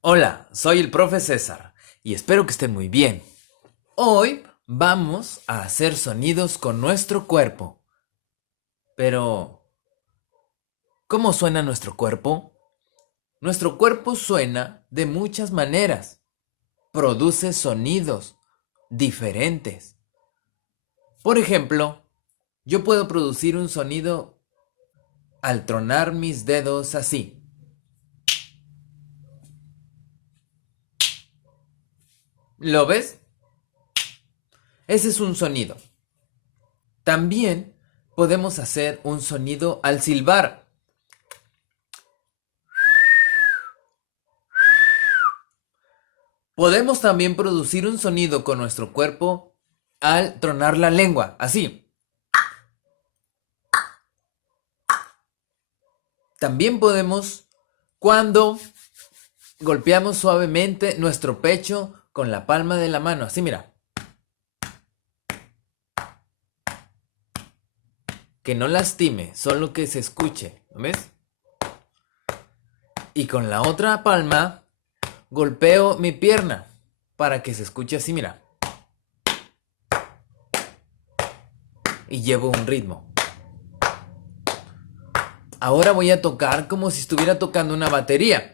Hola, soy el profe César y espero que estén muy bien. Hoy vamos a hacer sonidos con nuestro cuerpo. Pero, ¿cómo suena nuestro cuerpo? Nuestro cuerpo suena de muchas maneras. Produce sonidos diferentes. Por ejemplo, yo puedo producir un sonido al tronar mis dedos así. ¿Lo ves? Ese es un sonido. También podemos hacer un sonido al silbar. Podemos también producir un sonido con nuestro cuerpo al tronar la lengua, así. También podemos cuando golpeamos suavemente nuestro pecho con la palma de la mano, así mira. Que no lastime, solo que se escuche, ¿lo ves? Y con la otra palma golpeo mi pierna para que se escuche así, mira. Y llevo un ritmo. Ahora voy a tocar como si estuviera tocando una batería.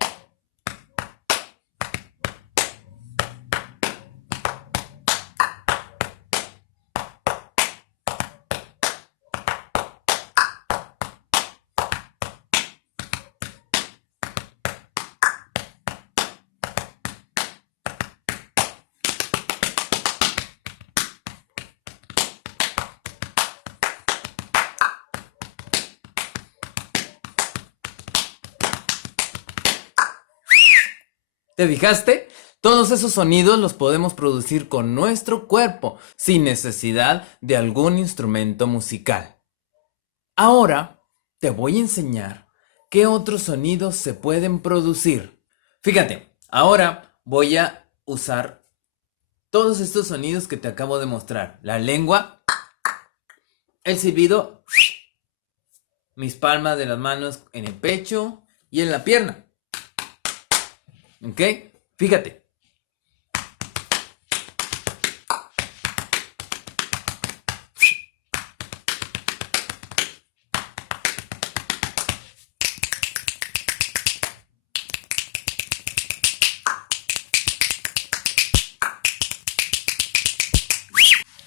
¿Te fijaste? Todos esos sonidos los podemos producir con nuestro cuerpo, sin necesidad de algún instrumento musical. Ahora te voy a enseñar qué otros sonidos se pueden producir. Fíjate, ahora voy a usar todos estos sonidos que te acabo de mostrar. La lengua, el silbido, mis palmas de las manos en el pecho y en la pierna. ¿Ok? Fíjate.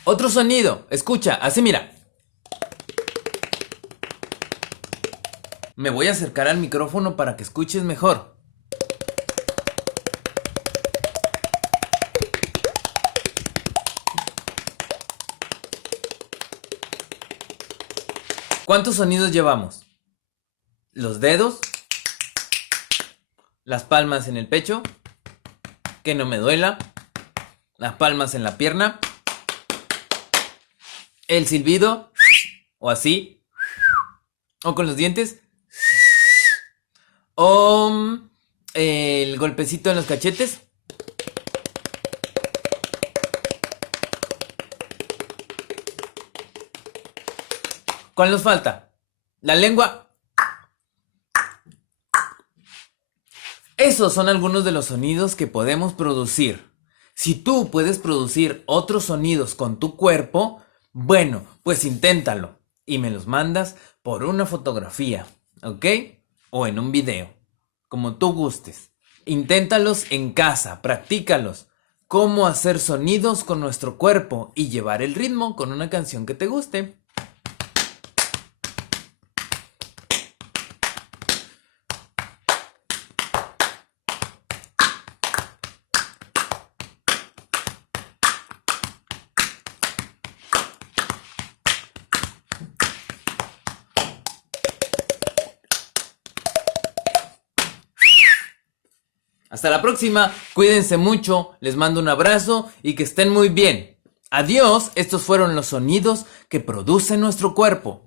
Otro sonido, escucha, así mira. Me voy a acercar al micrófono para que escuches mejor. ¿Cuántos sonidos llevamos? Los dedos, las palmas en el pecho, que no me duela, las palmas en la pierna, el silbido, o así, o con los dientes, o el golpecito en los cachetes. ¿Cuál nos falta? La lengua. Esos son algunos de los sonidos que podemos producir. Si tú puedes producir otros sonidos con tu cuerpo, bueno, pues inténtalo y me los mandas por una fotografía, ¿ok? O en un video, como tú gustes. Inténtalos en casa, practícalos. Cómo hacer sonidos con nuestro cuerpo y llevar el ritmo con una canción que te guste. Hasta la próxima, cuídense mucho, les mando un abrazo y que estén muy bien. Adiós, estos fueron los sonidos que produce nuestro cuerpo.